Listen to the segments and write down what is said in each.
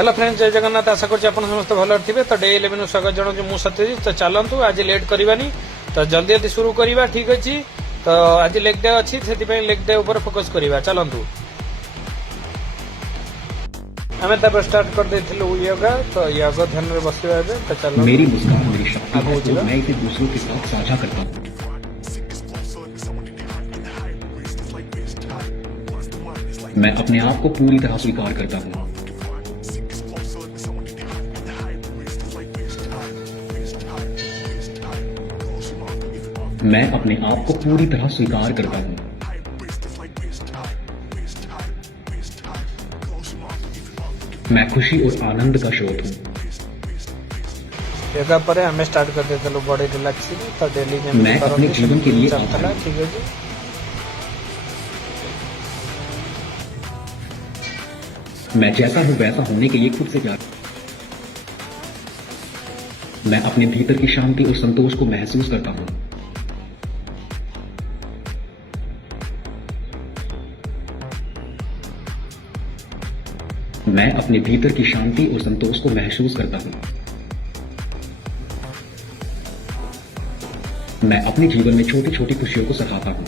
Hello friends, जय जगन्नाथ। आशा कर समस्त भल थे। तो डे 11 स्वागत जनाऊँ मु सत्यजित। तो चलतु आज लेट करवानी, तो जल्दी जल्दी शुरू करवा। ठीक अच्छे। तो आज लेग डे अच्छी से लेग डे ऊपर फोकस करवा। चलतु आम स्टार्ट कर देथिलु योगा। तो योगा ध्यान में बसवा। तो चलो, मेरी मुस्कान मेरी शक्ति है, तो मैं इसे दूसरों के साथ साझा करता हूँ। मैं अपने आप को पूरी तरह स्वीकार करता हूँ। मैं अपने आप को पूरी तरह स्वीकार करता हूँ। मैं खुशी और आनंद का स्रोत हूँ। योगा पर हमें स्टार्ट कर देते लो बॉडी रिलैक्सिंग। तो डेली मैं अपने जीवन के लिए चलता। ठीक है जी। मैं जैसा हूँ वैसा होने के लिए खुद से प्यार। मैं अपने भीतर की शांति और संतोष को महसूस करता हूँ। मैं अपने भीतर की शांति और संतोष को महसूस करता हूँ। मैं अपने जीवन में छोटी छोटी खुशियों को सराहता हूँ।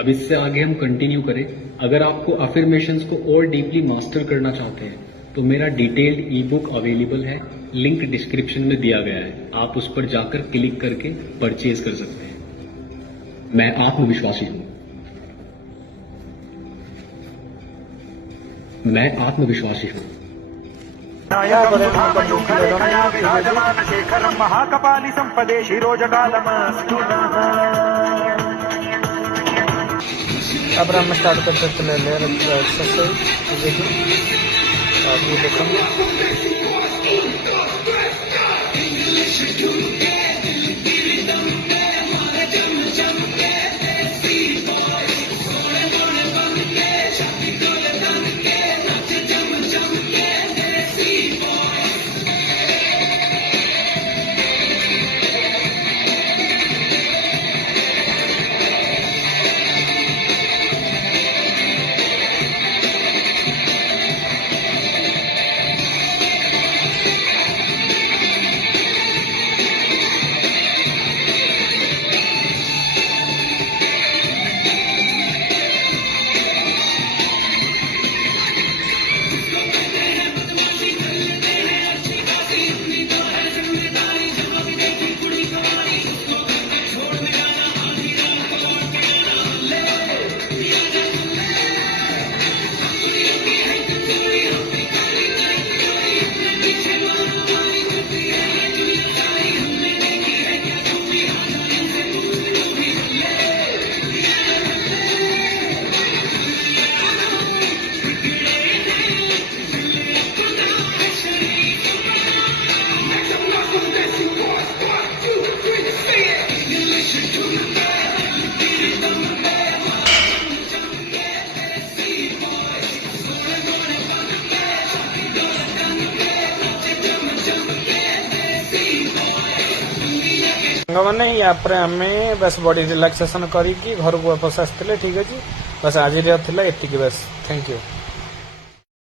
अब इससे आगे हम कंटिन्यू करें। अगर आपको अफर्मेशंस को और डीपली मास्टर करना चाहते हैं तो मेरा डिटेल्ड ई बुक अवेलेबल है। लिंक डिस्क्रिप्शन में दिया गया है। आप उस पर जाकर क्लिक करके परचेज कर सकते हैं। मैं आत्मविश्वासी हूं। मैं आत्मविश्वासी हूं। महाकपाली संपदे शिरोजकालम। अब हम स्टार्ट करते चले लेयर एक्सरसाइज। आप ये देखेंगे। मैंने यापर आम बस बॉडी रिलैक्सेशन करी घर को वापस आसते। ठीक अच्छे। बस आज एति बस। Thank you.